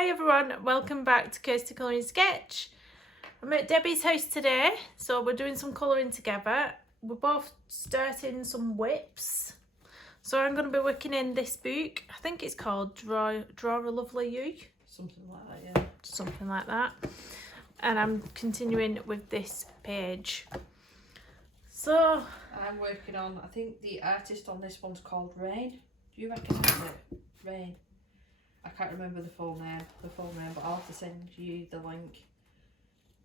Hi everyone, welcome back to Kirsty Colouring Sketch. I'm at Debbie's house today, so we're doing some colouring together. We're both starting some whips. So I'm going to be working in this book. I think it's called Draw a Lovely You. Something like that, yeah. Something like that. And I'm continuing with this page. So I'm working on, I think the artist on this one's called Rain. Do you recognise it? Rain. I can't remember the full name, but I'll have to send you the link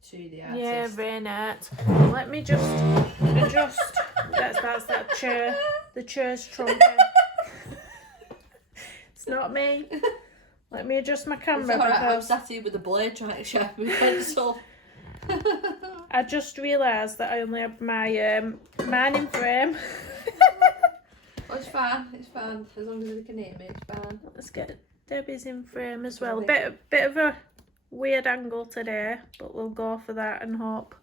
to the artist. yeah, Rain Art. Let me just adjust. That's that chair. The chair's trumpet. It's not me. Let me adjust my camera. It's alright, I'm because sat here with a blade trying to sharpen my pencil. I just realised that I only have my man in frame. Oh, it's fine, as long as they can hear me, it's fine. Let's get Debbie's in frame as well. A bit of a weird angle today, but we'll go for that and hope.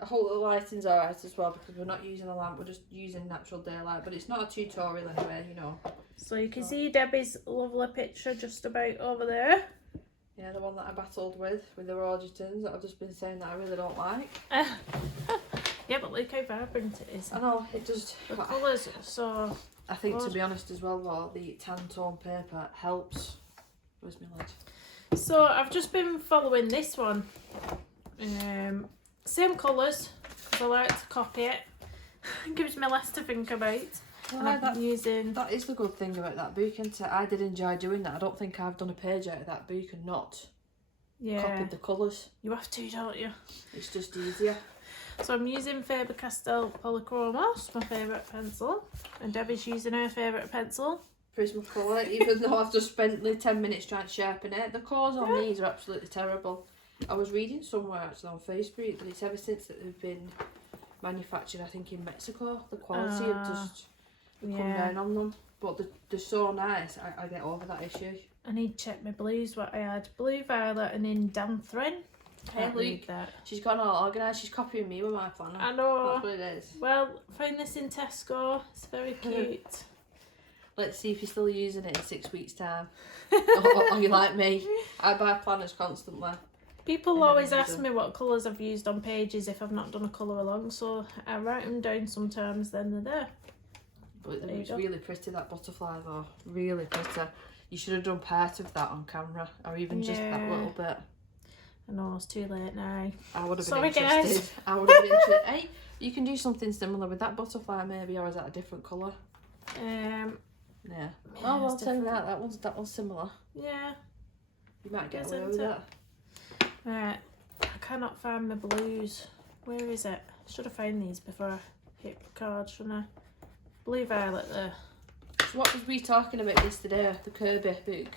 I hope the lighting's alright as well, because we're not using a lamp, we're just using natural daylight, but it's not a tutorial anyway, you know. So you can see Debbie's lovely picture just about over there. Yeah, the one that I battled with the Orangutans that I've just been saying that I really don't like. Yeah, but look how vibrant it is. I know, it does. The colours are so... I think, to be honest as well, though, the tan tone paper helps. Where's my lid? So I've just been following this one. Same colours, because I like to copy it. It gives me less to think about. Well, And I've been using... That is the good thing about that book, isn't it? I did enjoy doing that. I don't think I've done a page out of that book and not copied the colours. You have to, don't you? It's just easier. So I'm using Faber-Castell Polychromos, my favourite pencil. And Debbie's using her favourite pencil. Prismacolor, even though I've just spent like 10 minutes trying to sharpen it. The colours on these are absolutely terrible. I was reading somewhere actually on Facebook that it's ever since that they've been manufactured, I think in Mexico, the quality have just come down on them. But they're so nice, I get over that issue. I need to check my blues, what I had. Blue, violet and indanthrine. Hey, look, that. She's gone all organised. She's copying me with my planner. I know. That's what it is. Well, found this in Tesco. It's very cute. Let's see if you're still using it in 6 weeks' time. Or you like me. I buy planners constantly. People always ask me what colours I've used on pages if I've not done a colour along, so I write them down sometimes, then they're there. But it's really pretty, that butterfly though. Really pretty. You should have done part of that on camera, or even just that little bit. I know, it's too late now. I would have been Sorry, interested. guys. I would have been interested. Hey, you can do something similar with that butterfly maybe, or is that a different colour? Yeah. Oh well, tell me that one's similar. Yeah. You might get away with that. Right. I cannot find my blues. Where is it? Should have found these before I hit record, shouldn't I? Blue, violet there. So what was we talking about yesterday? The Kirby book.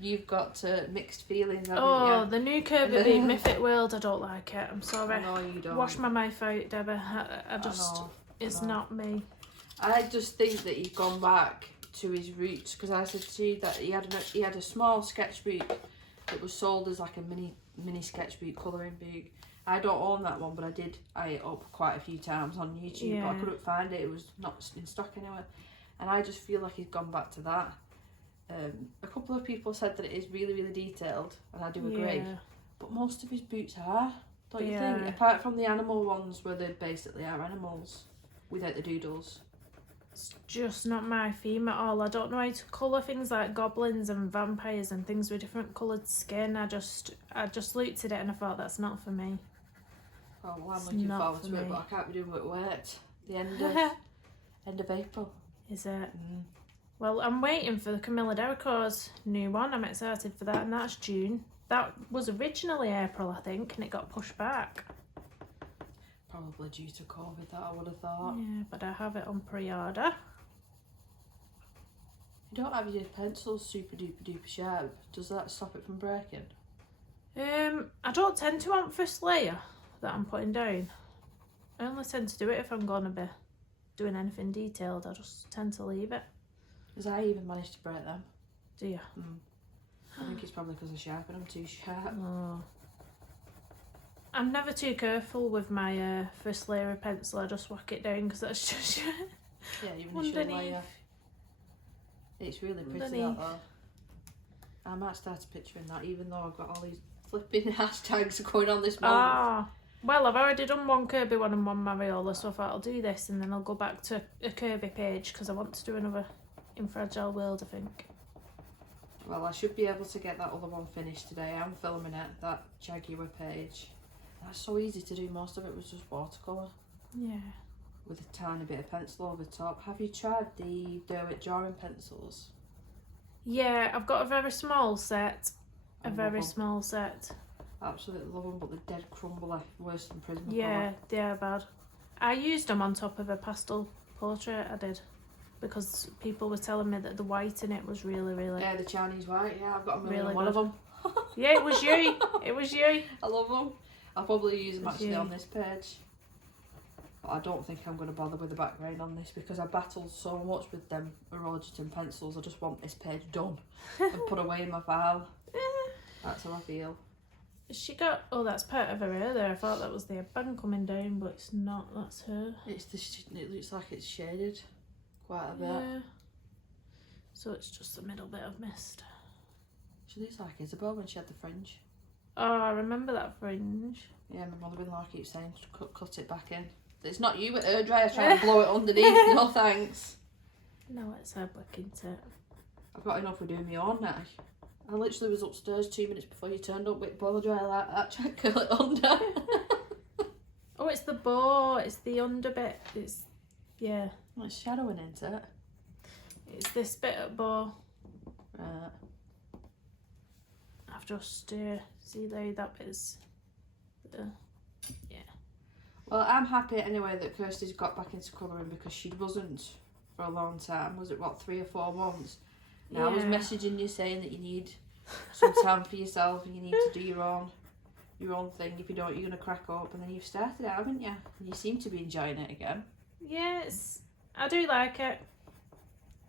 You've got mixed feelings, haven't you? Oh, the new Kirby book, Mythic World. I don't like it. I'm sorry. No, you don't. Wash my mouth out, Debbie. I just, it's not me. I just think that he's gone back to his roots, because I said to you that he had a small sketchbook that was sold as like a mini sketchbook colouring book. I don't own that one, but I did eye it up quite a few times on YouTube, but I couldn't find it. It was not in stock anywhere, and I just feel like he's gone back to that. A couple of people said that it is really, really detailed, and I do agree. But most of his boots are, don't you think? Apart from the animal ones, where they basically are animals without the doodles. It's just not my theme at all. I don't know how to colour things like goblins and vampires and things with different coloured skin. I just looked at it and I thought, that's not for me. Oh well, I'm looking forward to it, but I can't be doing it wet. The end of April. Is it? Well, I'm waiting for the Camilla Derico's new one. I'm excited for that, and that's June. That was originally April, I think, and it got pushed back. Probably due to COVID, that I would have thought. Yeah, but I have it on pre-order. You don't have your pencils super duper sharp. Does that stop it from breaking? I don't tend to want first layer that I'm putting down. I only tend to do it if I'm going to be doing anything detailed. I just tend to leave it. Because I even managed to break them. Do you? I think it's probably because I sharpen them too sharp. Oh. I'm never too careful with my first layer of pencil. I just whack it down because that's just your initial layer. It's really pretty that though. I might start picturing that, even though I've got all these flipping hashtags going on this month. Ah, well, I've already done one Kirby one and one Mariola, so I thought I'll do this and then I'll go back to a Kirby page because I want to do another in Fragile World, I think. Well, I should be able to get that other one finished today. I'm filming it, that Jaguar page. That's so easy to do. Most of it was just watercolour. Yeah. With a tiny bit of pencil over the top. Have you tried the Derwent drawing pencils? Yeah, I've got a very small set. I A love very them. small set. Absolutely love them, but they're dead crumbly. Worse than Prismacolor. Yeah, they are bad. I used them on top of a pastel portrait I did because people were telling me that the white in it was really, really... Yeah, the Chinese white. Yeah, I've got a million Really one of good. them. Yeah, it was you. It was you. I love them. I'll probably use them It's actually you. on this page. But I don't think I'm going to bother with the background on this because I battled so much with them Rogerton pencils. I just want this page done and put away in my file. That's how I feel. She got... Oh, that's part of her hair there. I thought that was the band coming down, but it's not. That's her. It looks like it's shaded quite a bit. Yeah. So it's just a middle bit of mist. She looks like Isabel when she had the fringe. Oh, I remember that fringe. Yeah, my mother-in-law keeps saying cut it back in. It's not you with her dryer trying to blow it underneath. No thanks. No, it's her black into it. I've got enough with doing my own now. I literally was upstairs 2 minutes before you turned up with blow dryer like that, trying to curl it under. Oh, it's the bow. It's the under bit. It's... Yeah. Well, it's shadowing into it. It's this bit at bow. Right. I've just... see there, that bit is... yeah. Well, I'm happy anyway that Kirsty's got back into colouring because she wasn't for a long time. Was it, what, 3 or 4 months? Now I was messaging you saying that you need some time for yourself and you need to do your own thing. If you don't, you're going to crack up. And then you've started it, haven't you? And you seem to be enjoying it again. Yes, I do like it.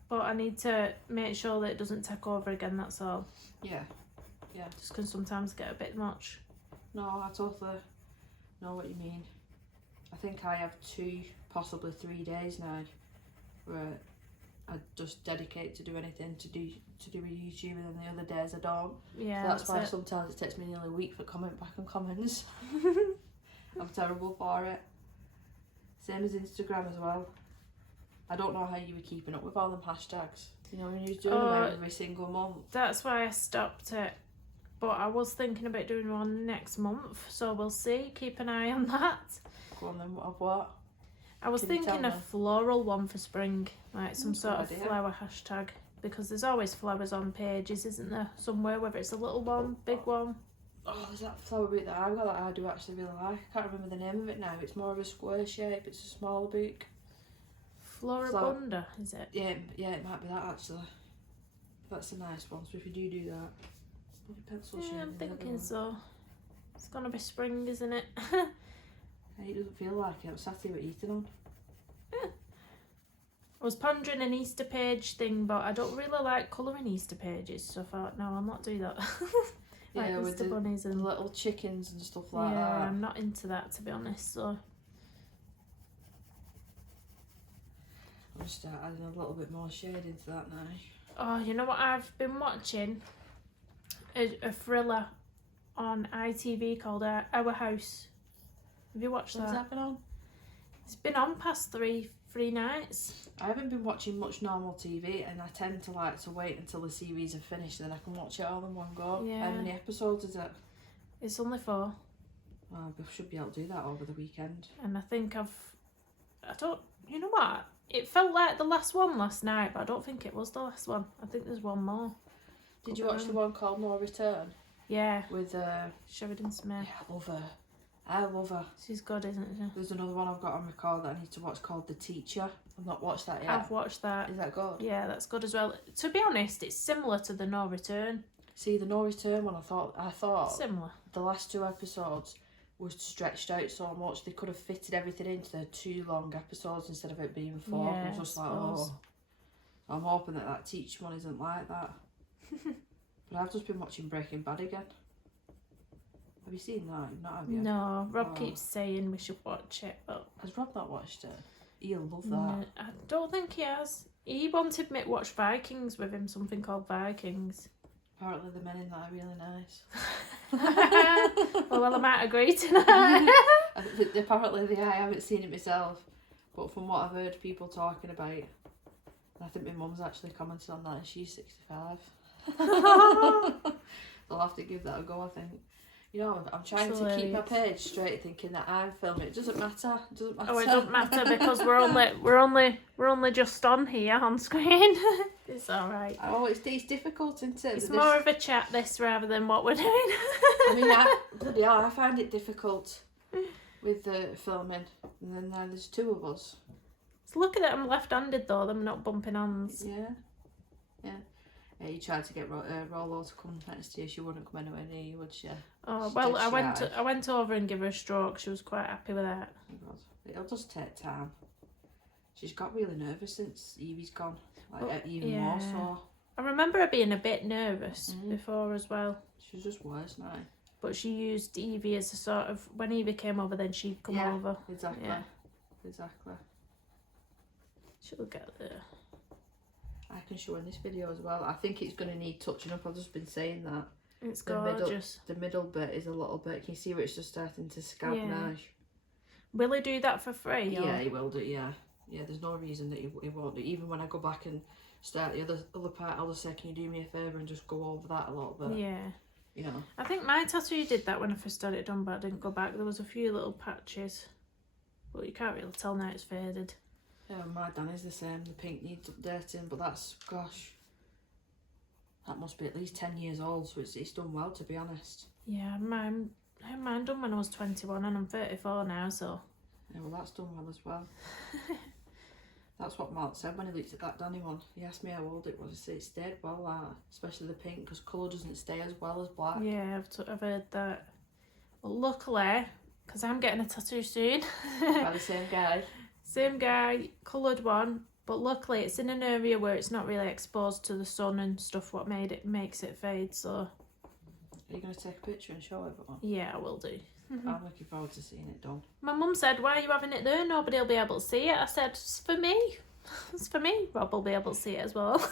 But I need to make sure that it doesn't take over again, that's all. Yeah. Yeah. Just can sometimes get a bit much. No, I totally know what you mean. I think I have 2, possibly 3 days now where I just dedicate to do anything to do with YouTube, and then the other days I don't. Yeah, So that's why it. sometimes it takes me nearly a week for comment back on comments. I'm terrible for it. Same as Instagram as well. I don't know how you were keeping up with all them hashtags. You know, when you was doing them every single month. That's why I stopped it. But I was thinking about doing one next month, so we'll see. Keep an eye on that. Go on then, what? I was Can you thinking tell a me? floral one for spring, like some That's a sort good of idea. flower hashtag, because there's always flowers on pages, isn't there? Somewhere, whether it's a little one, big one. Oh, there's that flower book that I've got that I do actually really like. I can't remember the name of it now. It's more of a square shape. It's a smaller book. Floribunda, is it? Yeah, it might be that actually. That's a nice one. So if you do that, put your pencil shade Yeah, I'm in the other thinking one. so. It's gonna be spring, isn't it? Hey, it doesn't feel like it. I'm sat here with Ethan on. I was pondering an Easter page thing, but I don't really like colouring Easter pages, so I thought, no, I'll not do that. Like Yeah, with Easter the bunnies and... little chickens and stuff like yeah, that. I'm not into that, to be honest, so... I'm just adding a little bit more shade into that now. Oh, you know what I've been watching? A thriller on ITV called Our House. Have you watched What's that? that been on? It's been on past three nights. I haven't been watching much normal TV, and I tend to like to wait until the series are finished, then I can watch it all in one go. Yeah. How many episodes is it? It's only 4. Well, we should be able to do that over the weekend. And I think you know what? It felt like the last one last night, but I don't think it was the last one. I think there's one more. Did you watch the one called No Return? Yeah, With, Sheridan Smith. yeah, I love her. I love her. She's good, isn't she? There's another one I've got on record that I need to watch called The Teacher. I've not watched that yet. I've watched that. Is that good? Yeah, that's good as well. To be honest, it's similar to the No Return. See, the No Return one, I thought Similar. the last 2 episodes was stretched out so much they could have fitted everything into the 2 long episodes instead of it being 4. Yeah, I was just I like, suppose. oh. I'm hoping that Teacher one isn't like that. But I've just been watching Breaking Bad again. Have you seen that? Not have you? No, Rob Oh. keeps saying we should watch it, but Has Rob not watched it? He'll love that. no, I don't think he has. He wanted me to watch Vikings with him, something called Vikings. Apparently the men in that are really nice. Well, I might agree tonight. Apparently they are. I haven't seen it myself, but from what I've heard people talking about, and I think my mum's actually commented on that, and she's 65. I'll have to give that a go, I think. You know, I'm trying to keep my page straight, thinking that I'm filming. It doesn't matter. It doesn't matter. Oh, it doesn't matter because we're only just on here on screen. It's all right. Oh, it's difficult, isn't it? It's more of a chat this rather than what we're doing. I mean, I find it difficult with the filming, and then there's two of us. So look at it. I'm left-handed though. I'm not bumping hands. Yeah. You tried to get Rollo to come next to you. She wouldn't come anywhere near you, would she? Oh well, I went over and gave her a stroke. She was quite happy with that. Oh God, it'll just take time. She's got really nervous since Evie's gone. Even more so. I remember her being a bit nervous before as well. She's just worse now. But she used Evie as a sort of, when Evie came over, then she'd come over. Exactly. Yeah, exactly. She'll get there. I can show in this video as well. I think it's going to need touching up. I've just been saying that. It's gorgeous. The middle bit is a little bit. Can you see where it's just starting to scab now? Will he do that for free? Yeah, he will do. Yeah. There's no reason that he won't do. Even when I go back and start the other part, I'll just say, can you do me a favour and just go over that a little bit? Yeah. You know. I think my tattoo did that when I first had it done, but I didn't go back. There was a few little patches, but you can't really tell now it's faded. Yeah, my Danny's the same. The pink needs updating, but that's, gosh, that must be at least 10 years old, so it's done well, to be honest. Yeah, I had mine done when I was 21 and I'm 34 now, so. Yeah, well, that's done well as well. That's what Mark said when he looked at that Danny one. He asked me how old it was. I said it stayed well, especially the pink, because colour doesn't stay as well as black. Yeah, I've heard that. Well, luckily, because I'm getting a tattoo soon. By the same guy. Same guy, coloured one, but luckily it's in an area where it's not really exposed to the sun and stuff, what makes it fade, so. Are you going to take a picture and show everyone? Yeah, I will do. I'm looking forward to seeing it done. My mum said, why are you having it there? Nobody will be able to see it. I said, it's for me. It's for me. Rob will be able to see it as well.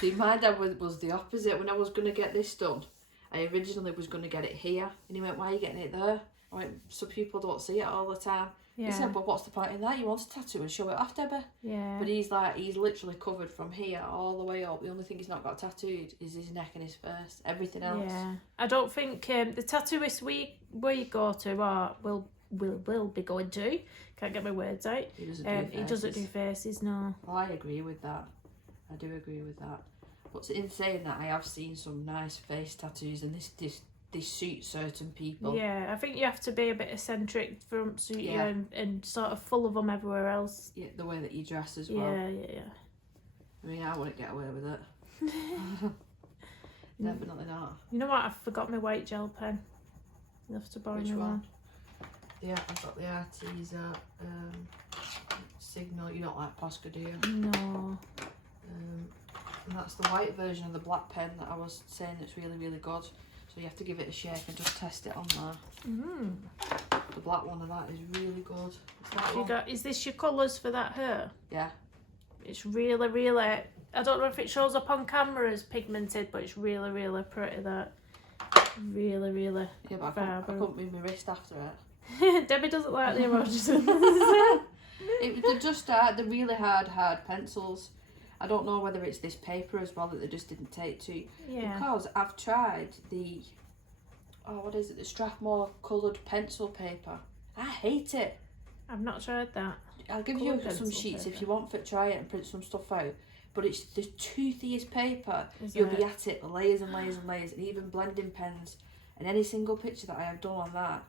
See, my dad was the opposite. When I was going to get this done, I originally was going to get it here. And he went, why are you getting it there? I went, so people don't see it all the time. Yeah. He said, well, what's the point in that? You want a tattoo and show it off, Debbie? Yeah. But he's literally covered from here all the way up. The only thing he's not got tattooed is his neck and his face. Everything else. Yeah. I don't think the tattooist we go to or will be going to. Can't get my words out. He doesn't do faces. He doesn't do faces, no. Well, I agree with that. I do agree with that. But in saying that, I have seen some nice face tattoos, and this suits certain people. Yeah, I think you have to be a bit eccentric for them to suit you and sort of full of them everywhere else. Yeah, the way that you dress as well. Yeah. I mean, I wouldn't get away with it. Definitely not. You know what? I forgot my white gel pen. You'll have to borrow me one. Yeah, I've got the Arteza Signal. You don't like Posca, do you? No. And that's the white version of the black pen that I was saying that's really, really good. So you have to give it a shake and just test it on there. The black one of that is really good. Is this your colours for that hair? Yeah. It's really, really, I don't know if it shows up on camera as pigmented, but it's really, really pretty, that. Really, really. Yeah, but I couldn't move my wrist after it. Debbie doesn't like the emojis. They're just they're really hard pencils. I don't know whether it's this paper as well that they just didn't take to. Yeah. Because I've tried the the Strathmore coloured pencil paper. I hate it. I've not tried that. I'll give you some sheets if you want to try it and print some stuff out. But it's the toothiest paper. You'll be at it, layers and layers and layers, and even blending pens. And any single picture that I have done on that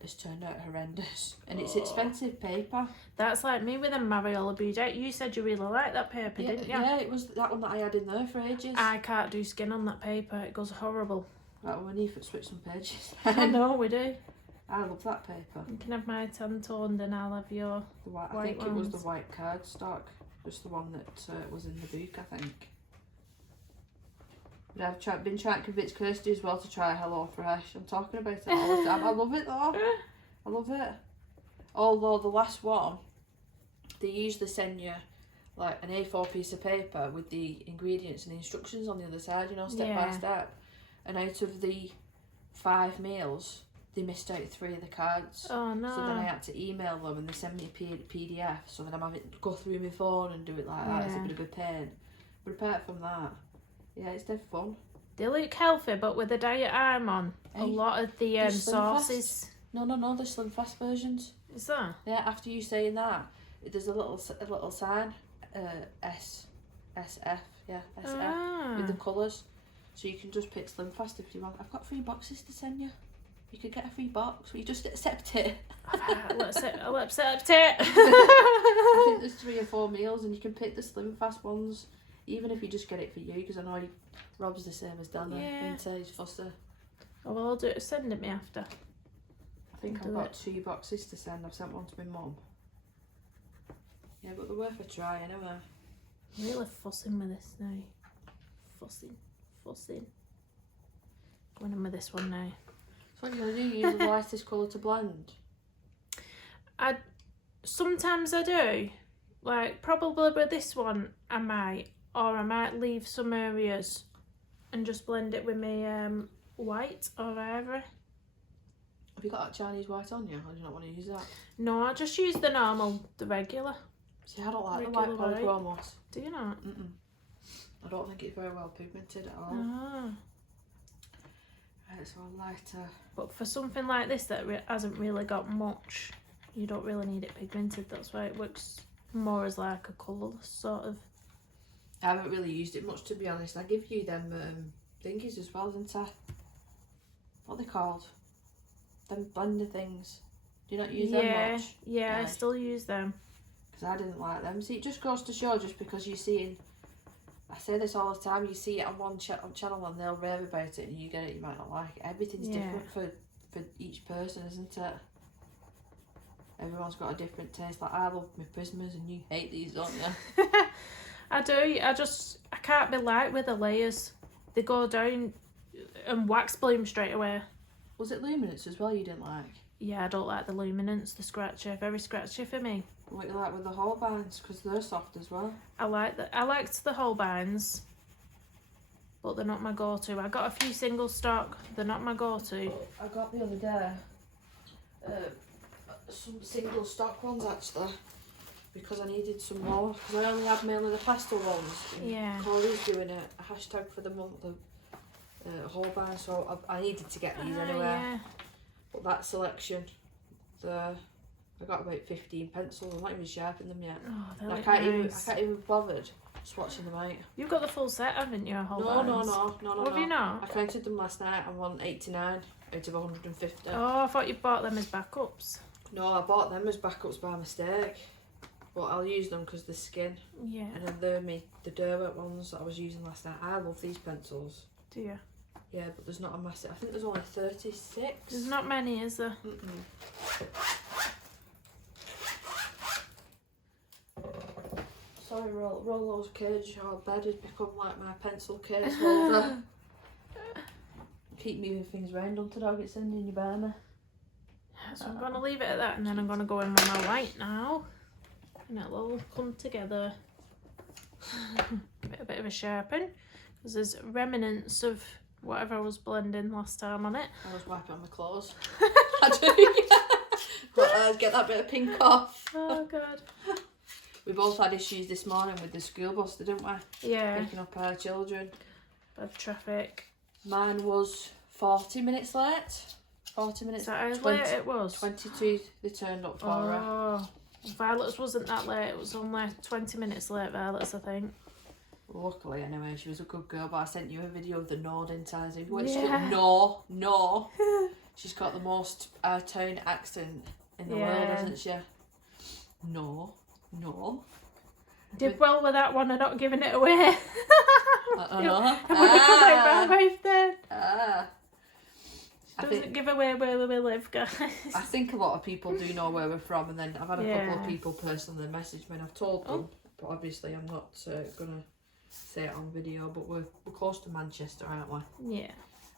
has turned out horrendous. And it's expensive paper. That's like me with a Mariola Boudet. You said you really liked that paper, didn't you? Yeah, it was that one that I had in there for ages. I can't do skin on that paper. It goes horrible. Right, well, we need to switch some pages. I know, we do. I love that paper. You can have my tan toned and I'll have your white I think ones. It was the white cardstock. Just the one that was in the book, I think. But I've been trying to convince Kirsty as well to try Hello Fresh. I'm talking about it all the time. I love it though. I love it. Although the last one, they usually send you like an A4 piece of paper with the ingredients and the instructions on the other side, you know, step by step. And out of the 5 meals, they missed out 3 of the cards. Oh no. So then I had to email them and they sent me a PDF. So then I'm having to go through my phone and do it like that. It's a bit of a pain. But apart from that, yeah, it's dead fun. They look healthy, but with the diet I'm on, a lot of the sauces. No, the Slim Fast versions. Is that? Yeah, after you saying that, there's a little sign, SF, with the colours. So you can just pick Slim Fast if you want. I've got 3 boxes to send you. You could get a free box, but you just accept it. I'll accept it. I think there's 3 or 4 meals and you can pick the Slim Fast ones, even if you just get it for you, because I know Rob's the same as Dana, and he's fussy. Oh, well, I'll do it. Send it me after. I think I've got 2 boxes to send. I've sent one to my mum. Yeah, but they're worth a try anyway. I'm really fussing with this now. Fussing. Going in with this one now. So what are you going to do? Use the lightest colour to blend? Sometimes I do. Like, probably with this one I might. Or I might leave some areas and just blend it with my white or ivory. Have you got that Chinese white on you, or do you not want to use that? No, I just use the regular. See, I don't like the white polychromos. Do you not? I don't think it's very well pigmented at all. Ah. Right, so I'll lighter. But for something like this that hasn't really got much, you don't really need it pigmented. That's why it works more as like a colourless sort of. I haven't really used it much, to be honest. I give you them thingies as well, didn't I? What are they called? Them blender things. Do you not use them much? Yeah, I still use them. Because I didn't like them. See, it just goes to show, just because you see, I say this all the time, you see it on one channel and they'll rave about it, and you get it, you might not like it. Everything's different for each person, isn't it? Everyone's got a different taste. Like, I love my Prismas and you hate these, don't you? I do. I can't be light with the layers. They go down and wax bloom straight away. Was it luminance as well you didn't like? Yeah, I don't like the luminance, the scratchy. Very scratchy for me. What you like with the Holbeins, because they're soft as well. I liked the Holbeins, but they're not my go-to. I got a few single stock. They're not my go-to. I got the other day some single stock ones actually, because I needed some more, because I only had mainly the pastel ones. And Corey's doing a hashtag for the month of Holbein, so I needed to get these anyway. Yeah. But that selection, I got about 15 pencils. I'm not even sharpening them yet. Oh, I can't even be bothered swatching them out. You've got the full set, haven't you? No. Have you not? I counted them last night and won 89 out of 150. Oh, I thought you bought them as backups. No, I bought them as backups by mistake. But I'll use them because they're skin. Yeah. And then they're the Derwent ones that I was using last night. I love these pencils. Do you? Yeah, but there's not a massive. I think there's only 36. There's not many, is there? Sorry, Rollo's cage or bed has become like my pencil case holder. Keep moving things around onto dog, it's ending your burner. So I'm going to leave it at that, and then I'm going to go in with my white now. And it'll all come together. Give it a bit of a sharpen, because there's remnants of whatever I was blending last time on it. I was wiping on my clothes. I do. But get that bit of pink off. Oh god. We both had issues this morning with the school bus, didn't we? Yeah. Picking up our children. Bad traffic. Mine was 40 minutes late. 40 minutes. Is that how late it was? 22 they turned up for her. Oh. Violet's wasn't that late. It was only 20 minutes late, Violet's, I think. Luckily, anyway, she was a good girl, but I sent you a video of the no, didn't I? Yeah. No. She's got the most tone accent in the world, hasn't she? No. Did well with that one and not giving it away. I know. I would have come out my mouth then. Doesn't give away where we live, guys. I think a lot of people do know where we're from, and then I've had a couple of people personally message me and I've told them, but obviously I'm not going to say it on video, but we're close to Manchester, aren't we? Yeah.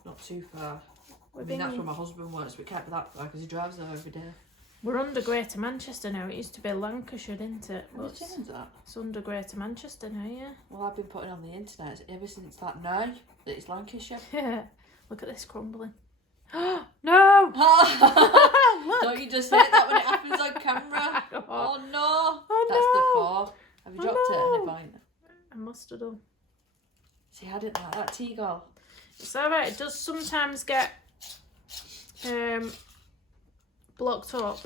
Not too far. I mean, that's where my husband works, but it can't be that far because he drives there every day. We're under Greater Manchester now. It used to be Lancashire, didn't it? Have you changed that? It's under Greater Manchester now, yeah. Well, I've been putting on the internet ever since that now that it's Lancashire. Yeah. Look at this crumbling. No! Look. Don't you just hate that when it happens on camera? Oh no! Oh, That's no. the core. Have you dropped it in a pint? I must have done. See, I didn't like that tea girl. It's alright. It does sometimes get blocked up,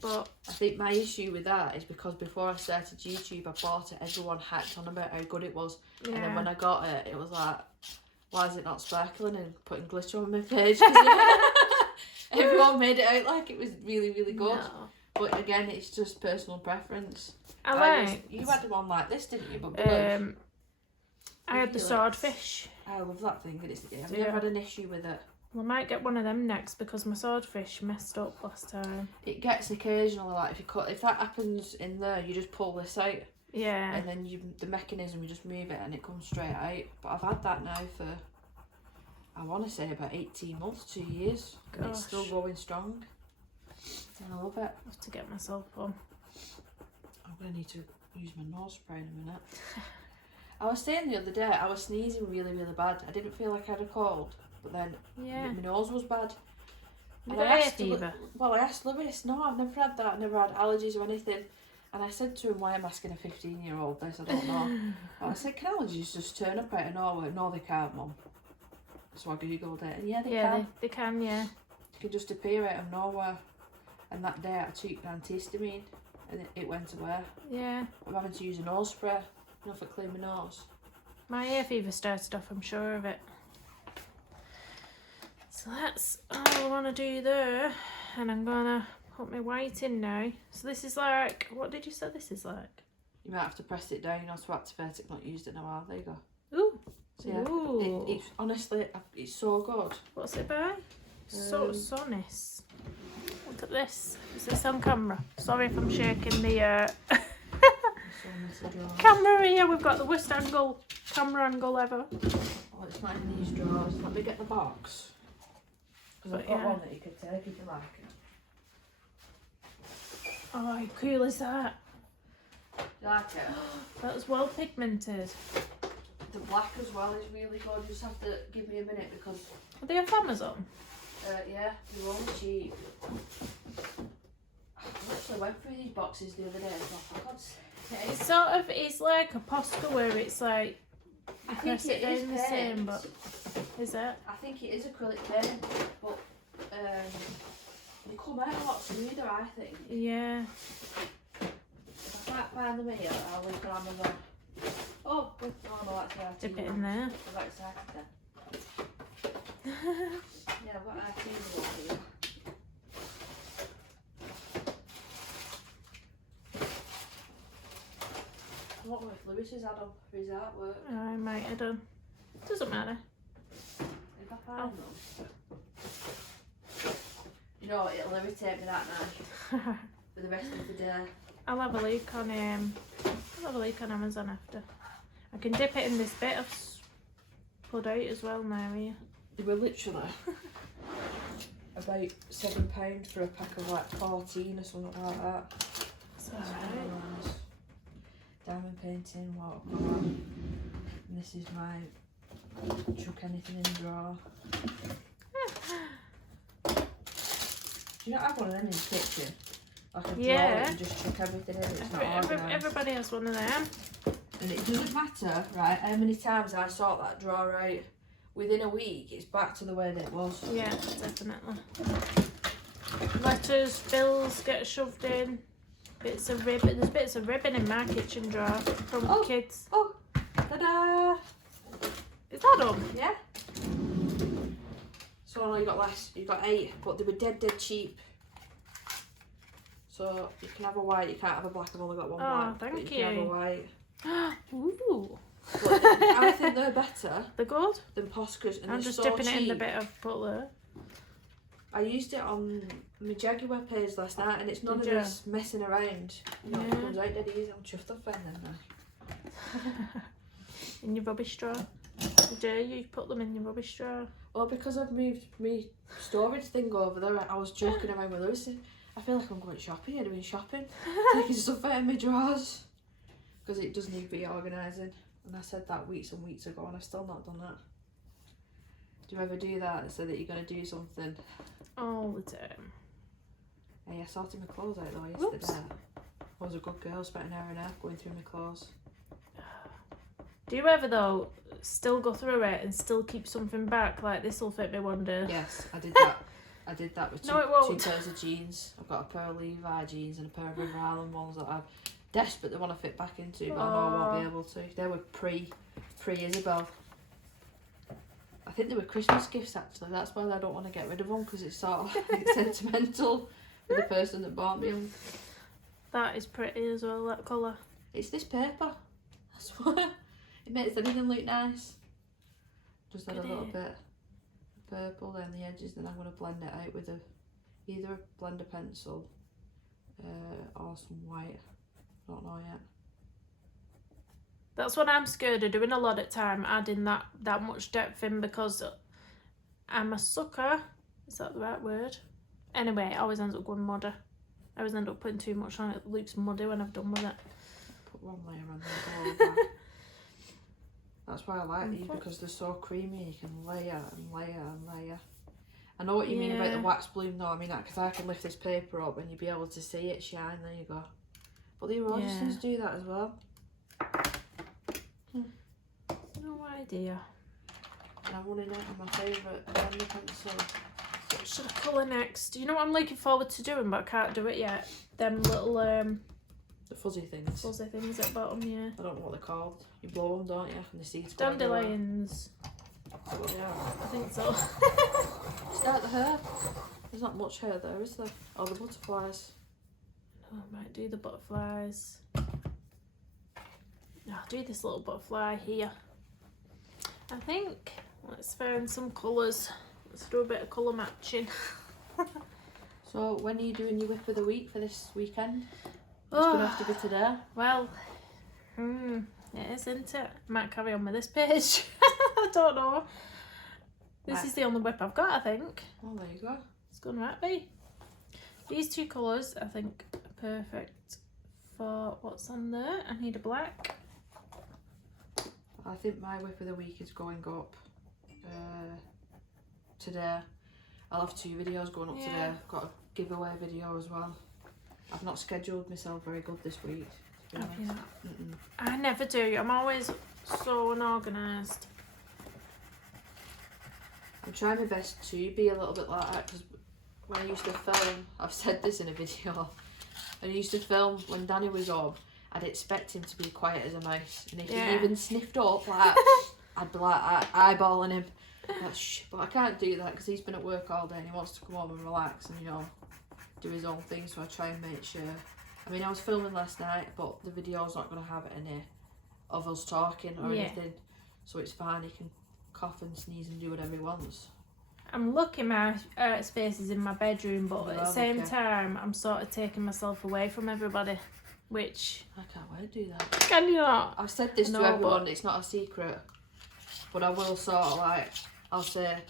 but I think my issue with that is because before I started YouTube, I bought it. Everyone hacked on about how good it was, and then when I got it, it was like, why is it not sparkling and putting glitter on my page? 'Cause everyone made it out like it was really, really good. No. But again, it's just personal preference. You had one like this, didn't you? But blue. I had the swordfish. I love that thing. I've never had an issue with it. Well, I might get one of them next because my swordfish messed up last time. It gets occasionally like if that happens in there, you just pull this out. Yeah. And then the mechanism, you just move it and it comes straight out. But I've had that now for, I want to say about 18 months, 2 years. And it's still going strong. And I love it. I have to get myself one. I'm going to need to use my nose spray in a minute. I was saying the other day, I was sneezing really, really bad. I didn't feel like I had a cold. But then my nose was bad. And I asked fever. Well, I asked Lewis, no, I've never had that. I've never had allergies or anything. And I said to him, why am I asking a 15-year-old this? I don't know. But I said, can allergies just turn up out of nowhere? No, they can't, Mum. So I googled it, and yeah, they can. They can, yeah. They can just appear out of nowhere. And that day I took antihistamine, and it went away. Yeah. I'm having to use a nose spray, you know, for cleaning my nose. My ear fever started off, I'm sure of it. So that's all I want to do there. And I'm going to put my white in now. So this is like, what did you say this is like? You might have to press it down, you know, to activate it. I've not used it in a while. There you go. Ooh. So yeah, Ooh. it's honestly, it's so good. What's it by? Sonis. Look at this. Is this on camera? Sorry if I'm shaking the camera here. We've got the worst camera angle ever. Oh, it's not in these drawers. Let me get the box. Because I've got one that you could take if you like it. Oh, how cool is that? You like it? That's well pigmented. The black as well is really good. You just have to give me a minute because... Are they off Amazon? Yeah, they're only cheap. I literally went through these boxes the other day and thought, oh, God's... It's sort of, it's like a posca where it's like, I think it is the same, but is it? I think it is acrylic paint, but they come out a lot smoother, I think. Yeah. If I can't find them here, I'll look on Amazon. Oh no, that's there. Dip it in there. I've got excited then. Yeah, I've got our tea here. I don't know if Lewis has had up for his artwork. I might have done. Doesn't matter. If I find them. You know, it'll irritate me that night for the rest of the day. I'll have a look on Amazon after. I can dip it in this bit of put out as well now here. They were literally about £7 for a pack of like 14 or something like that. That's alright. Diamond painting, watercolour. And this is my chuck anything in the drawer. Do you not have one of them in the kitchen? Like a drawer that you just chuck everything in, it's not organised. Everybody has one of them. And it doesn't matter, right, how many times I sort that drawer out. Within a week, it's back to the way that it was. Yeah, definitely. Letters, bills get shoved in. Bits of ribbon. There's bits of ribbon in my kitchen drawer from kids. Oh, ta-da! Is that done? Yeah. So I know you got less. You got 8, but they were dead cheap. So you can have a white. You can't have a black. I've only got one black. Oh, thank but you can have a white. Ooh. But I think they're better. They're good. Than Poscas, and I'm just dipping it in the bit of butter. I used it on my Jaguar page last night, and it's none of this messing around. You know, it comes out dead easy. I'm chuffed off by them now. In your rubbish drawer. You put them in your rubbish drawer. Well, because I've moved my storage thing over there, I was joking around with Lucy. I feel like I'm going shopping here, doing shopping. Taking stuff out of my drawers. Because it does need reorganising. And I said that weeks and weeks ago and I've still not done that. Do you ever do that? So that you're going to do something? All the time. Hey, I sorted my clothes out though yesterday. Oops. I was a good girl, spent an hour and a half going through my clothes. Do you ever though still go through it and still keep something back? Like, this will fit me one day. Yes, I did that. I did that with No, it two won't. pairs of jeans. I've got a pair of Levi jeans and a pair of River Island ones that I'm desperate to want to fit back into, but I know I won't be able to. They were pre-Isabel. I think they were Christmas gifts actually. That's why I don't want to get rid of them, because it's sort of like sentimental with the person that bought me them. That is pretty as well, that colour. It's this paper. That's why it makes everything look nice. Just add a little bit of purple down the edges, then I'm going to blend it out with either a blender pencil or some white. I don't know yet. That's what I'm scared of doing a lot of time, adding that much depth in, because I'm a sucker. Is that the right word? Anyway, it always ends up going muddy. I always end up putting too much on it. It looks muddy when I've done with it. Put one layer on there. That's why I like these, because they're so creamy. You can layer and layer and layer. I know what you mean about the wax bloom though. I mean, because I can lift this paper up and you'll be able to see it shine. There you go. But the Erodisons do that as well. No idea. And I'm running out of my favourite blender pencil. What should I colour next? You know what I'm looking forward to doing, but I can't do it yet? Them little the fuzzy things. fuzzy things at the bottom, yeah. I don't know what they're called. You blow them, don't you? And the seeds go everywhere. Dandelions. Oh, yeah. I think so. Start the hair. There's not much hair there, is there? Oh, the butterflies. No, I might do the butterflies. I'll do this little butterfly here. I think. Let's find some colours. Let's do a bit of colour matching. So when are you doing your whip of the week for this weekend? It's going to have to be today. Well, it is, isn't it? Might carry on with this page. I don't know. This is the only whip I've got, I think. Oh, there you go. It's going to be. These two colours, I think, are perfect for what's on there. I need a black. I think my whip of the week is going up today. I'll have 2 videos going up today. I've got a giveaway video as well. I've not scheduled myself very good this week, to be honest. I never do. I'm always so unorganised. I'm trying my best to be a little bit like that, because when I used to film, I've said this in a video, when I used to film when Danny was up, I'd expect him to be quiet as a mouse, and if he even sniffed up, like, I'd be like eyeballing him. Like, shh. But I can't do that because he's been at work all day and he wants to come home and relax and, you know, do his own thing, so I try and make sure. I mean, I was filming last night, but the video's not going to have any of us talking or anything, so it's fine. He can cough and sneeze and do whatever he wants. I'm lucky my space is in my bedroom, but at the same time, I'm sort of taking myself away from everybody, which... I can't wait to do that. Can you not? I've said this to everyone, it's not a secret, but I will sort of like, I'll say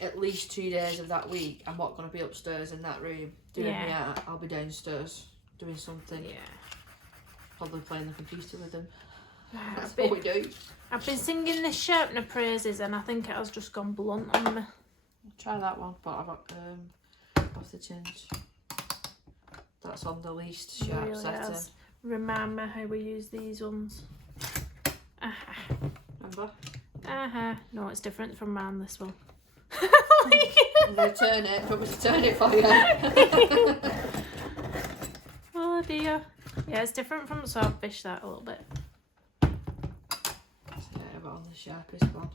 at least 2 days of that week, I'm not going to be upstairs in that room doing my art. I'll be downstairs doing something. Yeah. Probably playing the computer with them. That's what we do. I've been singing the Sharpener praises and I think it has just gone blunt on me. I'll try that one, but I've got off the change. That's on the least sharp really setting. has. Remind me how we use these ones. Remember? No, it's different from mine, this one. I'm going to turn it. Do you want me to turn it for you? Oh dear. Yeah, it's different from swordfish, that a little bit. Yeah, but on the sharpest one.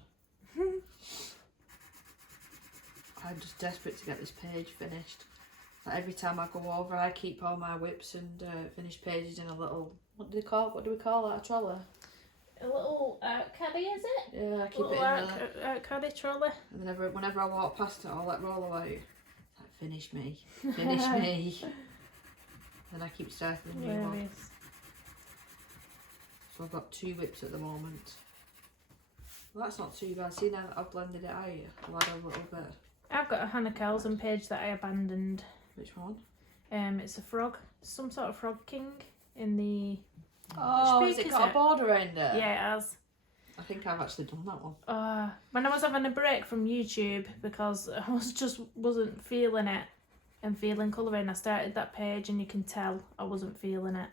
I'm just desperate to get this page finished. Like every time I go over, I keep all my whips and finished pages in a little, what do we call that, a trolley? A little caddy, is it? Yeah, I keep it in there. Caddy trolley. And whenever I walk past it, I'll let roll away. It's like, finish me, finish me. And I keep starting a new one. So I've got 2 whips at the moment. Well, that's not too bad. See, now that I've blended it out, I'll add a little bit. I've got a Hannah Carlson page that I abandoned. Which one? It's a frog, some sort of frog king in the... Oh, Which has peak it is got it? a border around it? Yeah, it has. I think I've actually done that one. When I was having a break from YouTube because I wasn't feeling it and feeling colouring, I started that page and you can tell I wasn't feeling it.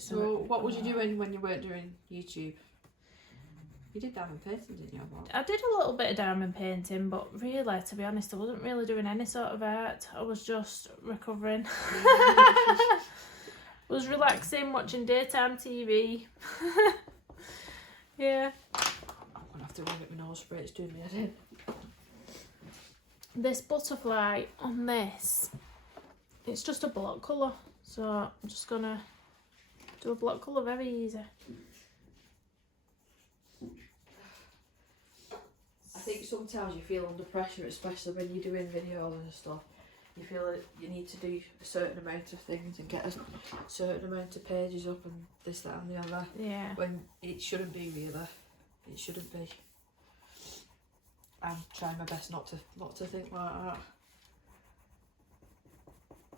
So what was you doing when you weren't doing YouTube? You did diamond painting, didn't you? I did a little bit of diamond painting, but really, to be honest, I wasn't really doing any sort of art. I was just recovering. I was relaxing, watching daytime TV. Yeah. I'm gonna have to go get my nose spray. It's doing me head in. This butterfly on this, it's just a block colour, so I'm just gonna do a block colour very easy. I think sometimes you feel under pressure, especially when you're doing videos and stuff. You feel that you need to do a certain amount of things and get a certain amount of pages up and this, that and the other. Yeah. When it shouldn't be really. It shouldn't be. I'm trying my best not to think like that.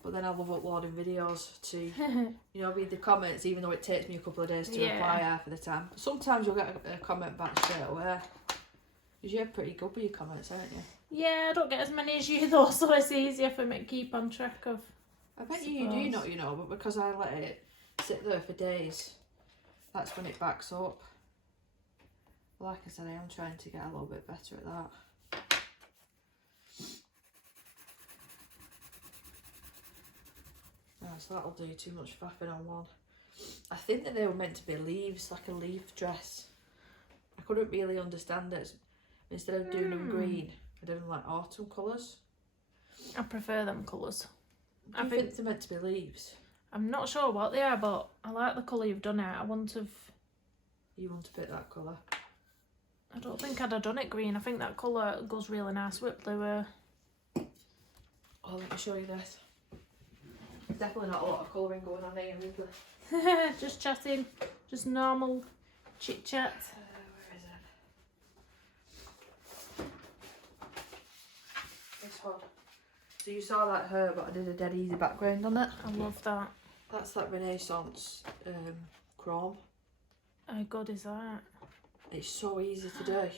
But then I love uploading videos to, read the comments, even though it takes me a couple of days to reply half of the time. Sometimes you'll get a comment back straight away. Because you're pretty good with your comments, aren't you? Yeah, I don't get as many as you though, so it's easier for me to keep on track of. I bet you do not, but because I let it sit there for days, that's when it backs up. Like I said, I am trying to get a little bit better at that. No, so that'll do too much faffing on one. I think that they were meant to be leaves, like a leaf dress. I couldn't really understand it. Instead of doing them green, I did them like autumn colours. I prefer them colours. I think they're meant to be leaves. I'm not sure what they are, but I like the colour you've done it. I wouldn't have... You want to pick that colour? I don't think I'd have done it green. I think that colour goes really nice with blue. Oh, let me show you this. There's definitely not a lot of colouring going on here either. Just chatting. Just normal chit-chat. Where is it? This one. So you saw that her, but I did a dead easy background on it. I love that. That's that Renaissance chrome. How good is that? It's so easy to do.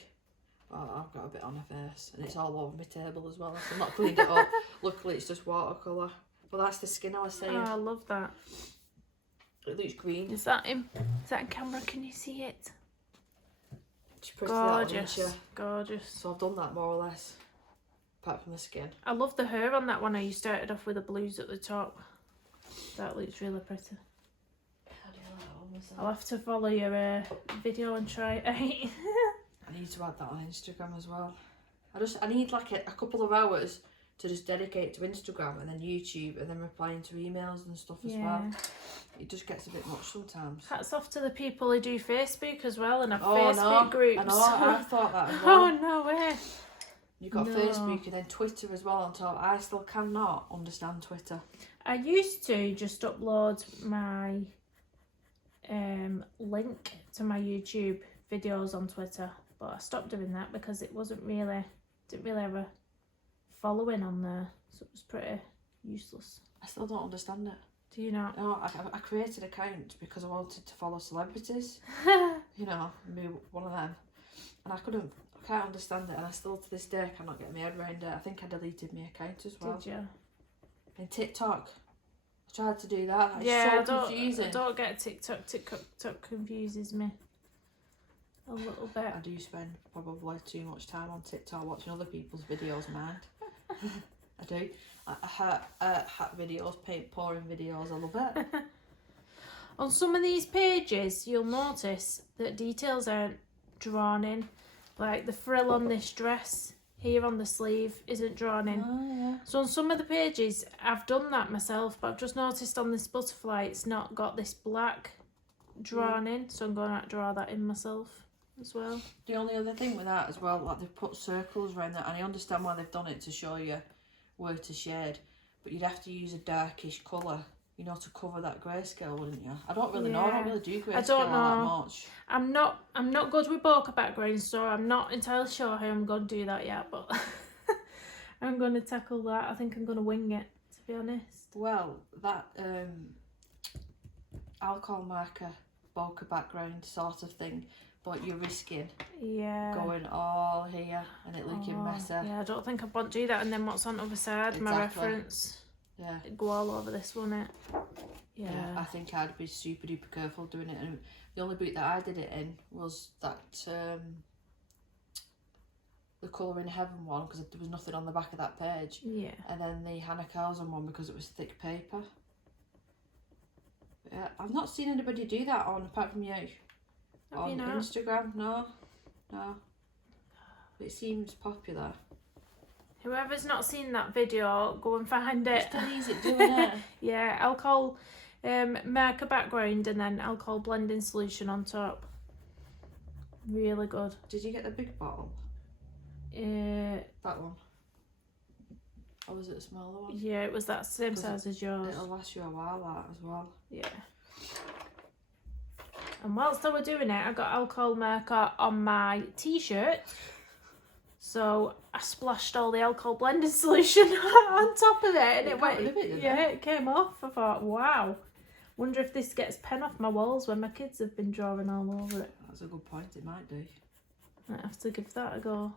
Oh, I've got a bit on my face and it's all over my table as well. I've not cleaned it up. Luckily it's just watercolour. But that's the skin I was saying. Oh, I love that. It looks green. Is that in camera? Can you see it? Gorgeous. Gorgeous. So I've done that more or less. Apart from the skin. I love the hair on that one. You started off with the blues at the top. That looks really pretty. I'll have to follow your video and try it out. I need to add that on Instagram as well. I need like a couple of hours to just dedicate to Instagram and then YouTube and then replying to emails and stuff as well. It just gets a bit much sometimes. Hats off to the people who do Facebook as well and have Facebook groups. I know, I thought that as well. Oh, no way. You've got Facebook and then Twitter as well on top. I still cannot understand Twitter. I used to just upload my link to my YouTube videos on Twitter, but I stopped doing that because it didn't really have a following on there, so it was pretty useless. I still don't understand it. Do you not? No, I created an account because I wanted to follow celebrities, be one of them, and I can't understand it, and I still to this day cannot get my head around it. I think I deleted my account as well. Did you? And TikTok, I tried to do that. It's so confusing. I don't get TikTok. TikTok confuses me a little bit. I do spend probably too much time on TikTok watching other people's videos, mind. I do. Hat videos, paint pouring videos, I love it. On some of these pages, you'll notice that details aren't drawn in. Like the frill on this dress here on the sleeve isn't drawn in. Oh, yeah. So on some of the pages, I've done that myself, but I've just noticed on this butterfly, it's not got this black drawn in. So I'm going to draw that in myself as well. The only other thing with that as well, like they've put circles around that, and I understand why they've done it to show you where to shade, but you'd have to use a darkish colour, to cover that grayscale, wouldn't you? I don't really know. I don't really do grayscale that much. I'm not good with bokeh backgrounds, so I'm not entirely sure how I'm going to do that yet, but I'm going to tackle that. I think I'm going to wing it, to be honest. Well, that alcohol marker, bokeh background sort of thing, but you're risking going all here and it looking messy. Yeah, I don't think I'd want to do that. And then what's on the other side, my reference. Yeah. It'd go all over this, wouldn't it? Yeah. I think I'd be super duper careful doing it. And the only book that I did it in was that the Colouring Heaven one, because there was nothing on the back of that page. Yeah. And then the Hannah Carlson one because it was thick paper. Yeah, I've not seen anybody do that apart from you. On Instagram, no. But it seems popular. Whoever's not seen that video, go and find it. It's still easy doing it. Yeah, alcohol marker background and then alcohol blending solution on top. Really good. Did you get the big bottle? That one. Or was it a smaller one? Yeah, it was that same size as yours. It'll last you a while, that as well. Yeah. And whilst I was doing it, I got alcohol marker on my t-shirt. So I splashed all the alcohol blending solution on top of it and it went, it came off. I thought, wow. Wonder if this gets pen off my walls when my kids have been drawing all over it. That's a good point, it might do. I have to give that a go.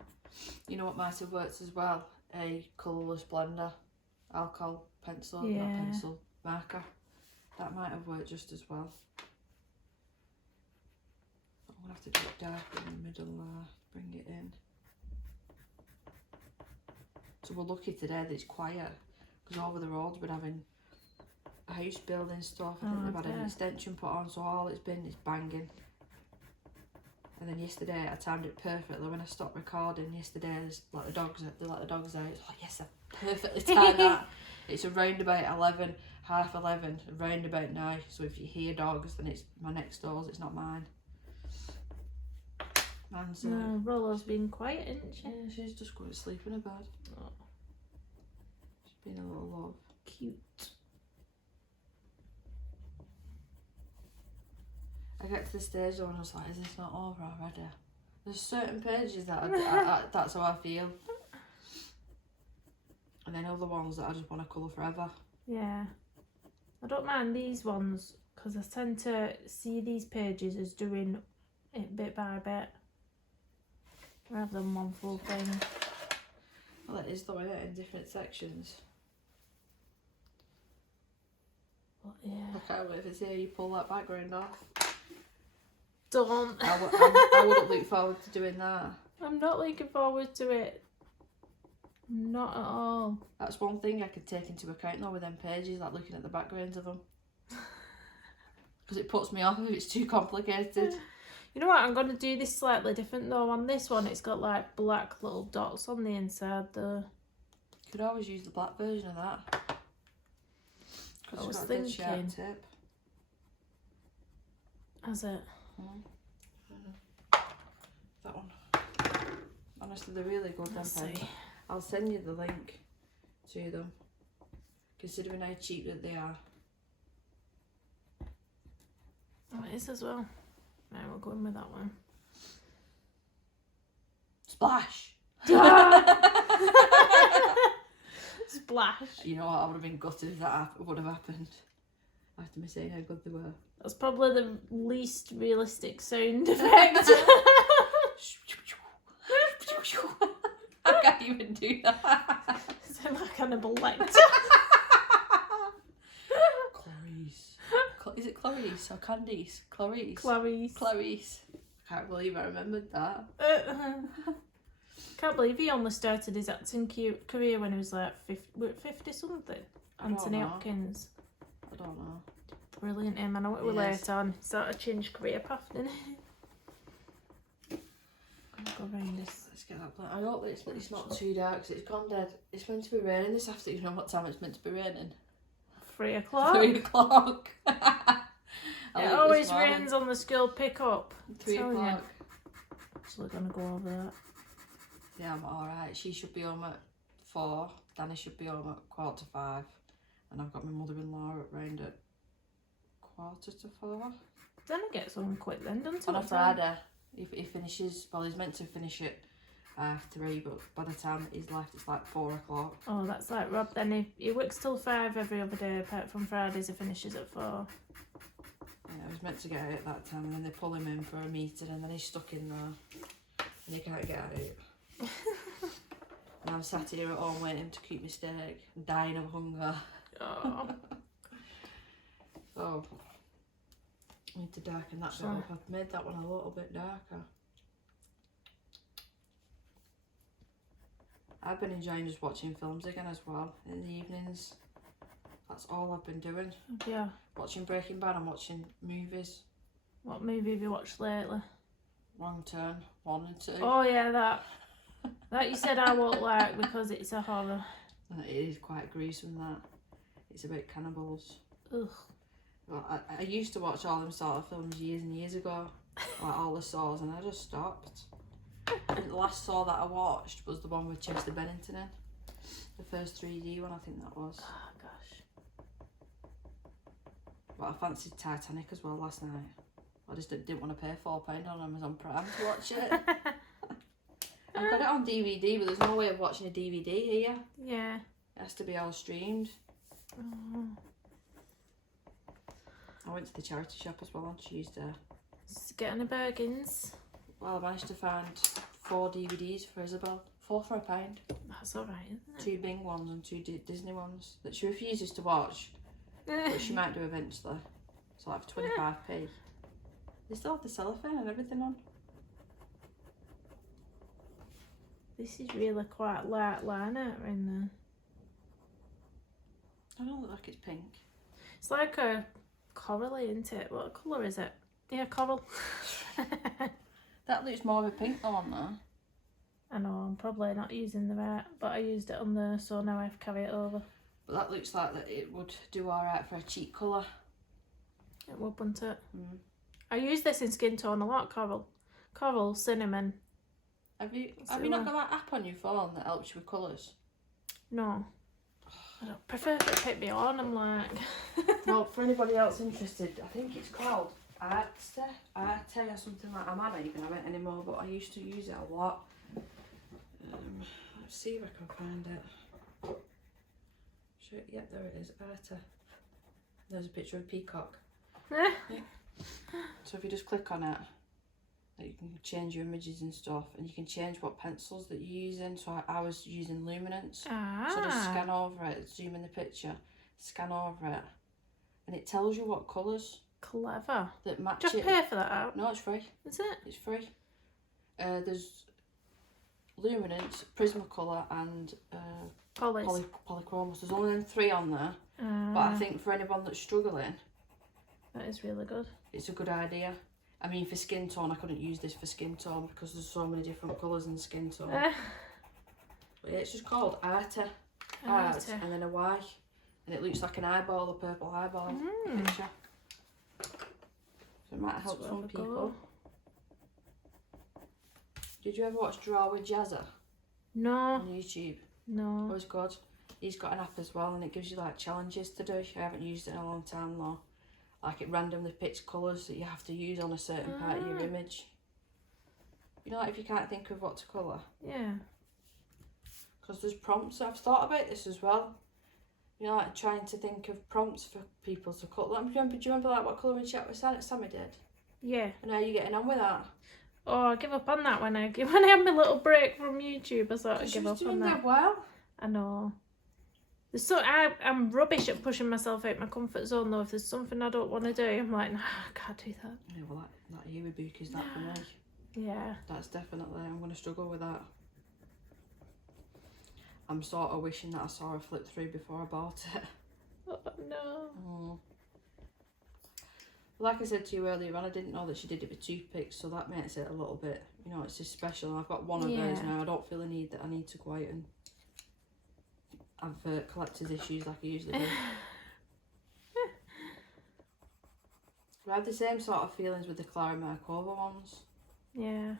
You know what might have worked as well? A colourless blender, alcohol pencil, not pencil, marker. That might have worked just as well. I'm going to have to do it dark in the middle there, bring it in. So we're lucky today that it's quiet, because over the road we're having house building stuff. I think they've had an extension put on, so all it's been is banging. And then yesterday I timed it perfectly. When I stopped recording yesterday, they let the dogs out. It's like, yes, I perfectly timed that. It's around about 11, half 11, around about now. So if you hear dogs, then it's my next door's, it's not mine. Rollo's been quiet, isn't she? Yeah, she's just going to sleep in her bed. Oh. She's been a little love. Cute. I get to the stage though and I was like, is this not over already? There's certain pages that I that's how I feel. And then other ones that I just want to colour forever. Yeah. I don't mind these ones because I tend to see these pages as doing it bit by bit rather than one full thing. Well, it is though, isn't it, in different sections. But yeah. I can't wait to see how you pull that background off. Don't. I wouldn't look forward to doing that. I'm not looking forward to it. Not at all. That's one thing I could take into account though with them pages, like looking at the backgrounds of them. Because it puts me off if it's too complicated. You know what, I'm going to do this slightly different though. On this one it's got like black little dots on the inside though. You could always use the black version of that. I was thinking. Tip. Has it? That one. Honestly, they're really good. Let's pens. see. I'll send you the link to them, considering how cheap that they are. Oh, it is as well. Right, we're going with that one. Splash! Splash. You know what? I would have been gutted if that would have happened. After me saying how good they were. That's probably the least realistic sound effect. I can't even do that. Sound like Hannibal Lecter. Clarice. Is it Clarice or Candice? Clarice. Clarice. I can't believe I remembered that. Can't believe he only started his acting career when he was like 50 something. Anthony Hopkins. I don't know. Brilliant him. I know it was late on. Sort of changed career path, didn't it? Go around this. Let's get that plan. I hope it's not too dark because it's gone dead. It's meant to be raining this afternoon. You know what time it's meant to be raining? 3 o'clock. 3 o'clock. It always rains on the school pick-up. 3 o'clock. So we're going to go over that. Yeah, I'm alright. She should be home at 4. Danny should be home at 4:45. And I've got my mother-in-law around at 4:45. Then he gets home quick then, doesn't he? On a Friday. He finishes, well, he's meant to finish at 3:30, but by the time he's left, it's like 4 o'clock. Oh, that's like Rob then. He works till 5 every other day, apart from Fridays he finishes at 4. Yeah, I was meant to get out at that time, and then they pull him in for a meeting, and then he's stuck in there, and he can't get out. And I'm sat here at home waiting to keep my steak, dying of hunger. Oh. Oh, I need to darken that bit up. I've made that one a little bit darker. I've been enjoying just watching films again as well in the evenings. That's all I've been doing. Yeah. Watching Breaking Bad and watching movies. What movie have you watched lately? Wrong Turn 1 and 2. Oh yeah, that you said I won't like because it's a horror. It is quite gruesome, that. It's about cannibals. Ugh. Well, I used to watch all them sort of films years and years ago, like all the Saws, and I just stopped. I think the last Saw that I watched was the one with Chester Bennington in. The first 3D one, I think that was. Oh gosh. But I fancied Titanic as well last night. I just didn't want to pay £4 on Amazon Prime to watch it. I've got it on DVD, but there's no way of watching a DVD here. Yeah. It has to be all streamed. Oh. I went to the charity shop as well on Tuesday. Get any bargains? Well, I managed to find 4 DVDs for Isabel. 4 for £1. That's alright, isn't it? 2 Bing ones and 2 Disney ones that she refuses to watch, but she might do eventually. So like for 25p. They still have the cellophane and everything on. This is really quite light liner in there. I don't look like it's pink. It's like a coral, isn't it? What colour is it? Yeah, coral. That looks more of a pink though on there. I know, I'm probably not using the right, but I used it on there, so now I have to carry it over. But that looks like that it would do alright for a cheek colour. It would, wouldn't it? Mm. I use this in skin tone a lot, coral. Coral, cinnamon. Have you not got that app on your phone that helps you with colours? No. I don't prefer if it pick me on, I'm like... Well, for anybody else interested, I think it's called Arte or something like that. I might not even have it anymore, but I used to use it a lot. Let's see if I can find it. Sure, yep, there it is, Arte. There's a picture of a peacock. Yeah. So if you just click on it, you can change your images and stuff, and you can change what pencils that you're using. So I was using luminance. So just scan over it, zoom in the picture, scan over it, and it tells you what colours. Clever. That match Just it. pay for that out. No, it's free. Is it? It's free. There's luminance, Prismacolor, and polychromos. There's only them 3 on there, but I think for anyone that's struggling, that is really good. it's a good idea. I mean, for skin tone, I couldn't use this for skin tone because there's so many different colours in skin tone. But yeah, it's just called Arte. Art, and then a Y, and it looks like an eyeball, a purple eyeball picture. So it might help some people. Did you ever watch Draw with Jazza? No. On YouTube? No. It was good. He's got an app as well, and it gives you like challenges to do. I haven't used it in a long time though. Like it randomly picks colours that you have to use on a certain part of your image. You know, like if you can't think of what to colour. Yeah. Because there's prompts. I've thought about this as well. You know, like trying to think of prompts for people to colour. Do you remember like what colouring chat with Sammy did? Yeah. And how are you getting on with that? Oh, I give up on that when I had my little break from YouTube. I sort of give up on that. Well. I know. I'm rubbish at pushing myself out my comfort zone though. If there's something I don't want to do, I'm like, nah, I can't do that. Yeah, well, that Yui book is that for me. Yeah. That's definitely, I'm going to struggle with that. I'm sort of wishing that I saw her flip through before I bought it. Oh no. Oh. Like I said to you earlier on, I didn't know that she did it with toothpicks, so that makes it a little bit, you know, it's just special. I've got one of those now. I don't feel a need that I need to go out and have collector's issues like I usually do. I have the same sort of feelings with the Clara Markova ones. Yeah.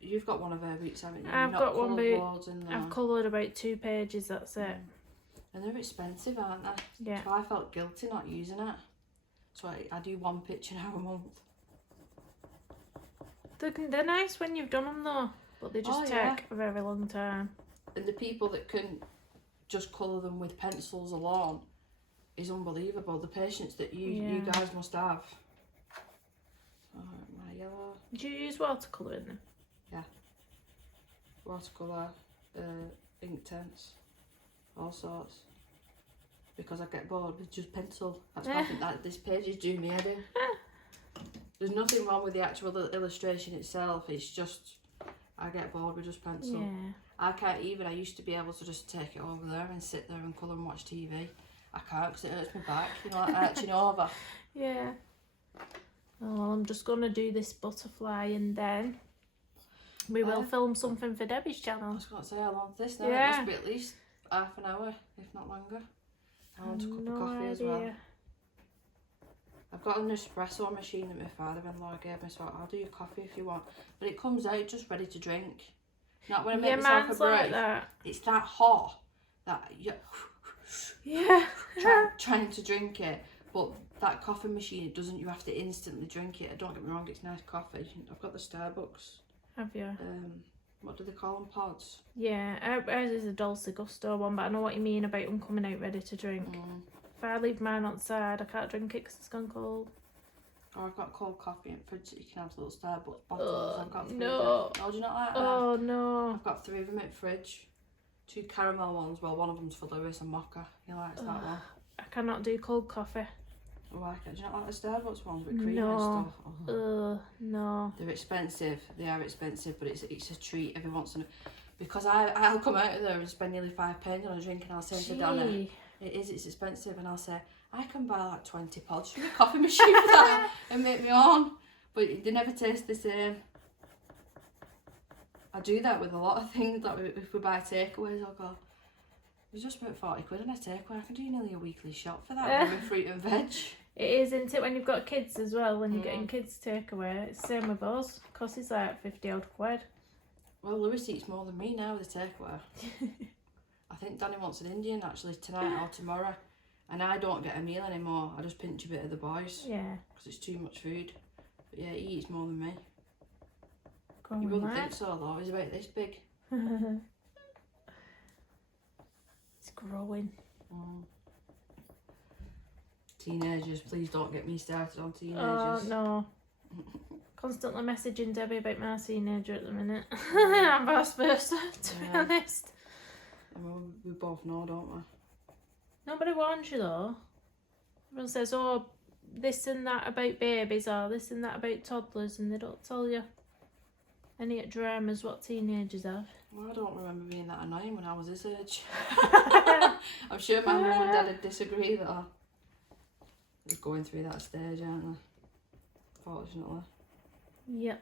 You've got one of her boots, haven't you? I've got one boot. In I've coloured about 2 pages, that's it. And they're expensive, aren't they? Yeah. So I felt guilty not using it. So I do 1 picture now a month. They're nice when you've done them though. but they just yeah. take a very long time. And the people that can just colour them with pencils alone is unbelievable. The patience that you guys must have. Oh, my yellow. Do you use watercolour in them? Yeah. Watercolour, ink tints, all sorts. Because I get bored with just pencil. That's why I think that this page is doing me head in. There's nothing wrong with the actual illustration itself. It's just I get bored with just pencil. Yeah. I can't even. I used to be able to just take it over there and sit there and colour and watch TV. I can't because it hurts my back. You know, like arching over. Yeah. Oh, well, I'm just going to do this butterfly and then we will film something for Debbie's I channel. was going to say how long's this now? Yeah. It must be at least half an hour, if not longer. I want a cup of coffee as well. I've got an espresso machine that my father-in-law gave me, so I'll do your coffee if you want. But it comes out just ready to drink. Not when I make myself a brew. Like that. It's that hot that you're trying to drink it. But that coffee machine, it doesn't. You have to instantly drink it. Don't get me wrong, it's nice coffee. I've got the Starbucks. Have you? What do they call them? Pods. Yeah, ours is a Dolce Gusto one, but I know what you mean about them coming out ready to drink. If I leave mine outside, I can't drink it because it's gone cold. Or I've got cold coffee in the fridge that you can have little Starbucks bottles. I've got 3 no. of them. Oh, do you not like that? Oh, no. I've got 3 of them in the fridge. 2 caramel ones. Well, one of them's for Lewis and Mocha. He likes that one. I cannot do cold coffee. I like it. Do you not like the Starbucks ones with cream and stuff? Oh. No. They're expensive. They are expensive, but it's a treat every once in a... Because I'll come out of there and spend nearly £5 on a drink, and I'll say to Donna, it's expensive, and I'll say, I can buy like 20 pods from the coffee machine for that and make me own. But they never taste the same. I do that with a lot of things. Like if we buy takeaways, I'll go, it's just about 40 quid on a takeaway. I can do nearly a weekly shop for that with fruit and veg. It is, isn't it, when you've got kids as well, when you're getting kids takeaway. It's the same with us. Costs us like 50 odd quid. Well, Lewis eats more than me now with the takeaway. I think Danny wants an Indian actually tonight or tomorrow. And I don't get a meal anymore. I just pinch a bit of the boys. Yeah. Because it's too much food. But yeah, he eats more than me. Growing You wouldn't mad. think so though. He's about this big. It's growing. Teenagers, please don't get me started on teenagers. Oh, no. Constantly messaging Debbie about my teenager at the minute. I'm vice versa, to be honest. I mean, we both know, don't we? Nobody warns you though. Everyone says, oh, this and that about babies or this and that about toddlers, and they don't tell you any dramas what teenagers have. Well, I don't remember being that annoying when I was this age. I'm sure my mum and dad would disagree though. They're going through that stage, aren't they? Fortunately. Yep.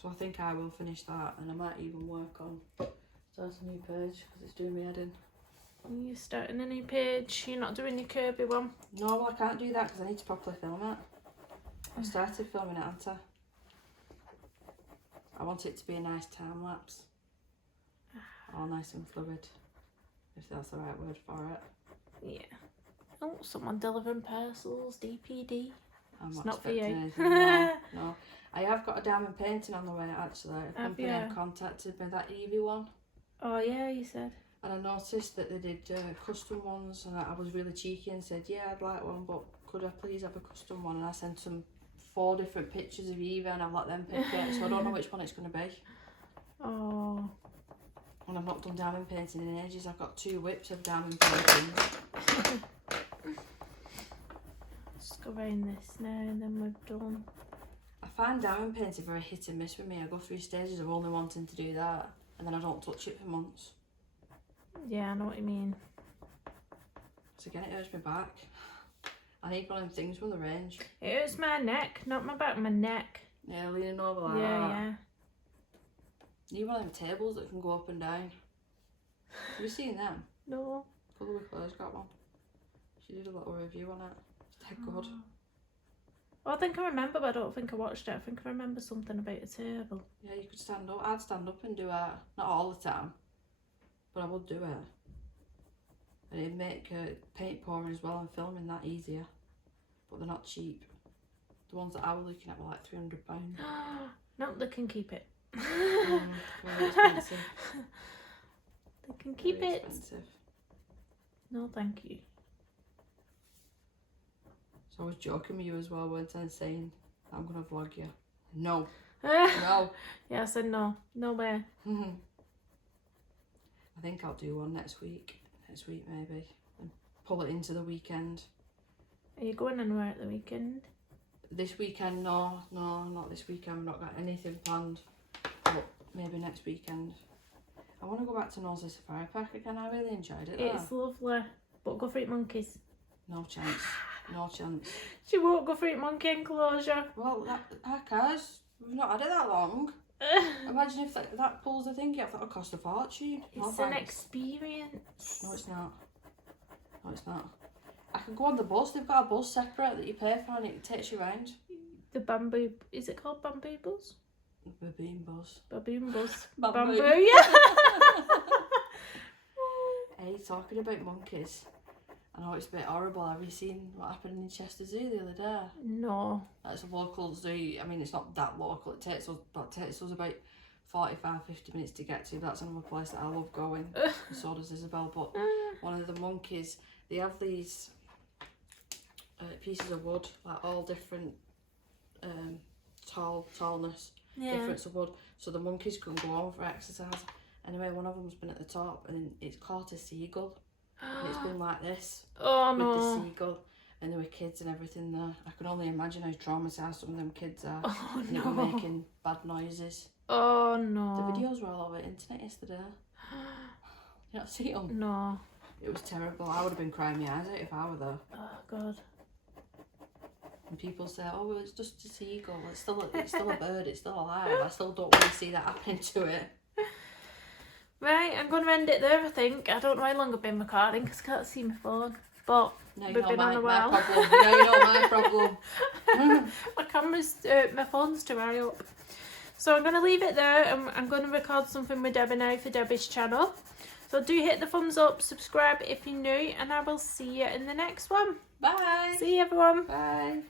So I think I will finish that, and I might even work on start a new page because it's doing me head in. You're starting a new page. You're not doing your Kirby one. No, well, I can't do that because I need to properly film it. I started filming it, haven't I? I want it to be a nice time lapse. All nice and fluid, if that's the right word for it. Yeah. Oh, someone delivering parcels, DPD. I'm It's not for you. anything, no. I have got a diamond painting on the way actually. A company you? have contacted me, that Evie one. Oh yeah, you said. And I noticed that they did custom ones, and I was really cheeky and said, yeah, I'd like one, but could I please have a custom one? And I sent them 4 different pictures of Evie, and I've let them pick it, so I don't know which one it's going to be. Oh. And I've not done diamond painting in ages. I've got 2 whips of diamond painting. Just go around this now and then we're done. I find diamond painting very hit and miss with me. I go through stages of only wanting to do that, and then I don't touch it for months. Yeah, I know what you mean. So again, it hurts my back. I need one of them things from the range. It hurts my neck, not my back, my neck. Yeah, leaning over like that. Yeah. Need one of them tables that can go up and down. Have you seen them? No. Colourmestressfree's got one. She did a little review on it. It's dead good. Oh, I think I remember, but I don't think I watched it. I think I remember something about a table. Yeah, you could stand up. I'd stand up and do it. Not all the time, but I would do it. And it'd make paint pouring as well and filming that easier. But they're not cheap. The ones that I was looking at were like £300. No, they can keep it. Very expensive. They can keep Very it. expensive. No, thank you. So I was joking with you as well, weren't I, saying I'm gonna vlog you. No. No. Yeah, I said no. No way. I think I'll do one next week. Next week maybe. And pull it into the weekend. Are you going anywhere at the weekend? This weekend, no, not this weekend. I've not got anything planned. But maybe next weekend. I want to go back to Knowsley Safari Park again. I really enjoyed it there. It's lovely. But go for it, monkeys. No chance. No chance. She won't go for it, monkey enclosure. Well, our cars, we've not had it that long. Imagine if that pulls the thing off, that'll cost a fortune. It's an experience. No, it's not. No, it's not. I can go on the bus. They've got a bus separate that you pay for and it takes you round. The bamboo, is it called bamboo bus? Baboon bus. Baboon bus. Bamboo. Yeah. Hey, talking about monkeys. I know it's a bit horrible. Have you seen what happened in Chester Zoo the other day? No. That's a local zoo. I mean, it's not that local. It takes us about 45-50 minutes to get to. That's another place that I love going. And so does Isabel. But one of the monkeys, they have these pieces of wood, like all different tallness, difference of wood, so the monkeys can go on for exercise. Anyway, one of them's been at the top and it's caught a seagull. And it's been like this with the seagull, and there were kids and everything there. I can only imagine how traumatised some of them kids are. Oh, and they were making bad noises. Oh no. The videos were all over the internet yesterday. You not see them? No. It was terrible. I would have been crying my eyes out if I were there. Oh god. And people say, oh well, it's just a seagull, it's still a bird, it's still alive. I still don't really see that happening to it. Right, I'm going to end it there, I think. I don't know how long I've been recording because I can't see my phone. But No, we've been on a while. my problem. No, you're not my problem. My camera's, my phone's too high up. So I'm going to leave it there and I'm going to record something with Debbie now for Debbie's channel. So do hit the thumbs up, subscribe if you're new, and I will see you in the next one. Bye. See you everyone. Bye.